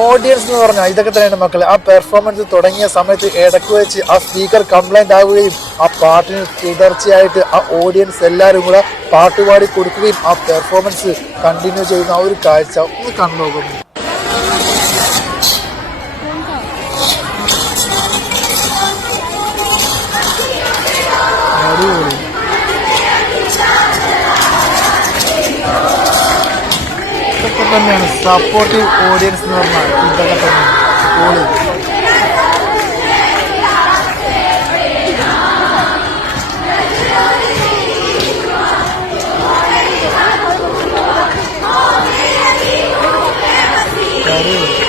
Audience എന്ന് പറഞ്ഞാൽ ഇതൊക്കെ തന്നെയാണ് മക്കളെ. ആ പെർഫോമൻസ് തുടങ്ങിയ സമയത്ത് ഇടയ്ക്ക് വെച്ച് ആ സ്പീക്കർ കംപ്ലൈന്റ് ആവുകയും ആ പാട്ടിന് തുടർച്ചയായിട്ട് ആ ഓഡിയൻസ് എല്ലാവരും കൂടെ പാട്ടുപാടി കൊടുക്കുകയും ആ പെർഫോമൻസ് കണ്ടിന്യൂ ചെയ്യുന്ന ആ ഒരു കാഴ്ച ഒന്ന് കണ്ടുനോക്കുന്നു. അടിപൊളി. ഇതൊക്കെ തന്നെയാണ് സപ്പോർട്ടീവ് ഓഡിയൻസ് എന്ന് പറഞ്ഞാൽ. ഇതൊക്കെ തന്നെ പൊളി. അടിപൊളി.